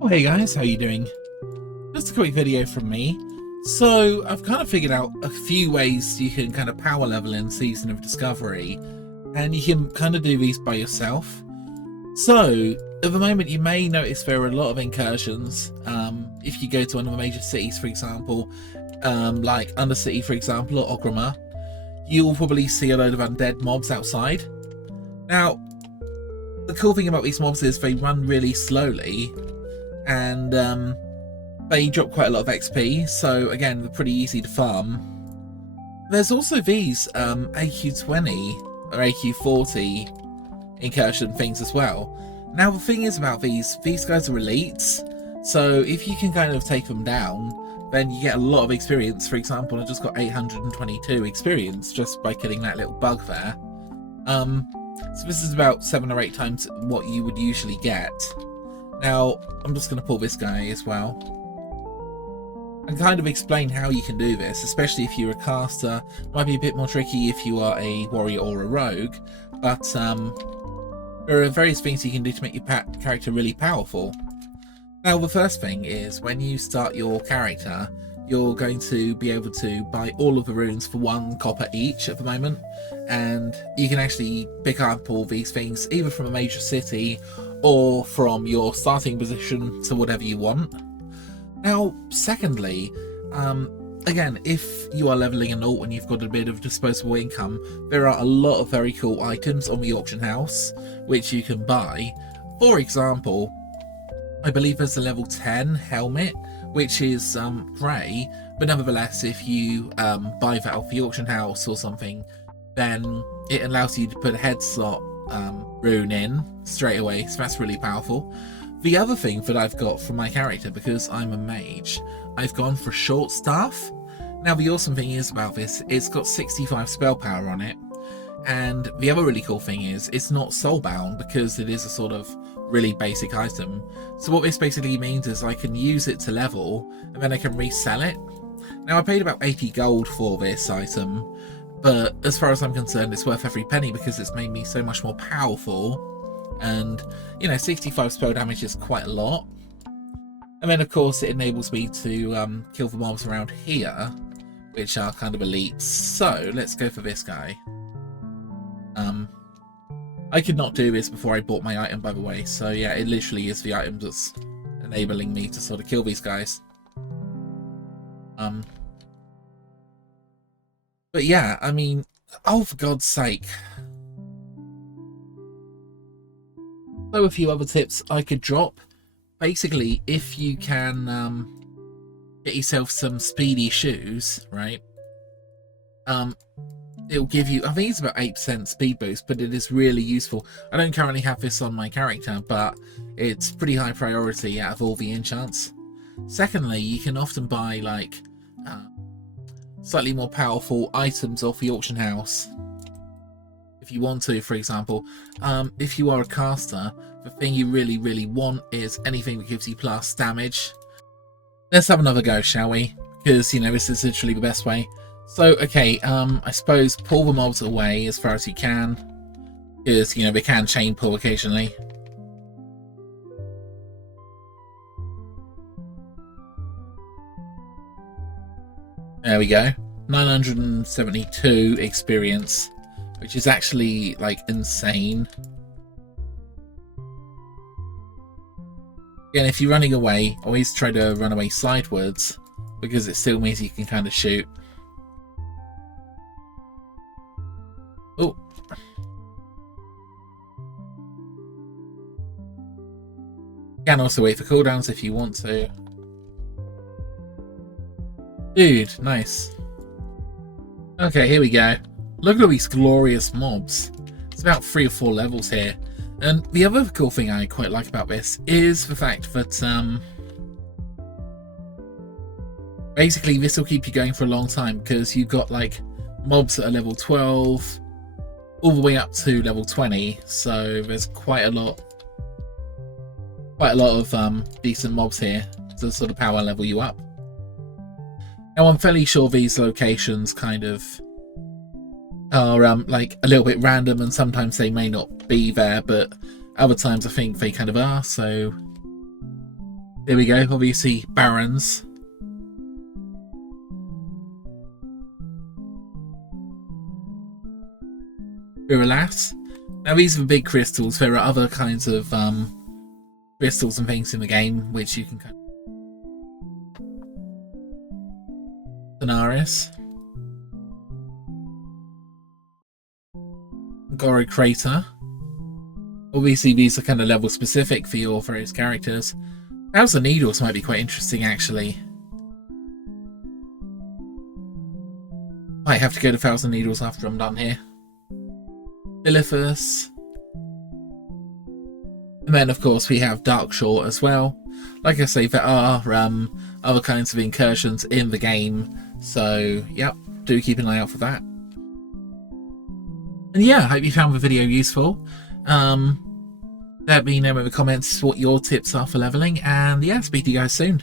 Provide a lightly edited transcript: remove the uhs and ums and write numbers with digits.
Oh hey guys, how you doing? Just a quick video from me. So I've kind of figured out a few ways you can kind of power level in Season of Discovery, and you can kind of do these by yourself. So at the moment you may notice there are a lot of incursions. If you go to one of the major cities, for example, like Undercity for example, or Ogrima, you'll probably see a load of undead mobs outside. Now the cool thing about these mobs is they run really slowly, and they drop quite a lot of XP, so again, they're pretty easy to farm. There's also these AQ20 or AQ40 incursion things as well. Now the thing is about these guys are elites, so if you can kind of take them down, then you get a lot of experience. For example, I just got 822 experience just by killing that little bug there. So this is about 7 or 8 times what you would usually get. Now, I'm just going to pull this guy as well and kind of explain how you can do this, especially if you're a caster. Might be a bit more tricky if you are a warrior or a rogue, but there are various things you can do to make your character really powerful. Now, the first thing is when you start your character, you're going to be able to buy all of the runes for 1 copper each at the moment, and you can actually pick up all these things either from a major city or from your starting position to whatever you want. Now, secondly, again, if you are leveling an alt and you've got a bit of disposable income, there are a lot of very cool items on the auction house which you can buy. For example, I believe there's a level 10 helmet, which is grey, but nevertheless, if you buy that off the auction house or something, then it allows you to put a head slot rune in straight away, so that's really powerful. The other thing that I've got for my character, because I'm a mage, I've gone for short staff. Now the awesome thing is about this, it's got 65 spell power on it, and the other really cool thing is it's not soulbound because it is a sort of really basic item. So what this basically means is I can use it to level and then I can resell it. Now I paid about 80 gold for this item, but as far as I'm concerned it's worth every penny because it's made me so much more powerful, and you know, 65 spell damage is quite a lot. And then of course it enables me to kill the mobs around here, which are kind of elite. So let's go for this guy. I could not do this before I bought my item, by the way, so yeah, it literally is the item that's enabling me to sort of kill these guys. But yeah, I mean, oh, for God's sake. So a few other tips I could drop. Basically, if you can get yourself some speedy shoes, right? It'll give you, I think it's about 8% speed boost, but it is really useful. I don't currently have this on my character, but it's pretty high priority out of all the enchants. Secondly, you can often buy like slightly more powerful items off the auction house if you want to. For example, if you are a caster, the thing you really want is anything that gives you plus damage. Let's have another go, shall we? Because, you know, this is literally the best way. So, okay, I suppose pull the mobs away as far as you can, because, you know, they can chain pull occasionally. There we go. 972 experience, which is actually, like, insane. Again, if you're running away, always try to run away sidewards, because it still means you can kind of shoot. Oh. You can also wait for cooldowns if you want to. Dude, nice. Okay, here we go. Look at these glorious mobs. It's about 3 or 4 levels here. And the other cool thing I quite like about this is the fact that basically this will keep you going for a long time, because you've got like mobs that are level 12 all the way up to level 20, so there's quite a lot of decent mobs here to sort of power level you up. Now I'm fairly sure these locations kind of are like a little bit random, and sometimes they may not be there, but other times I think they kind of are. So There we go, obviously barons. Alas. Now these are the big crystals. There are other kinds of crystals and things in the game which you can kind of... Benaris. Goro Crater. Obviously these are kind of level specific for your various characters. Thousand Needles might be quite interesting actually. Might have to go to Thousand Needles after I'm done here. Philippus. And then of course we have Darkshore as well. Like I say, there are other kinds of incursions in the game, so yep, do keep an eye out for that. And yeah, I hope you found the video useful. Let me know in the comments what your tips are for leveling, and yeah, speak to you guys soon.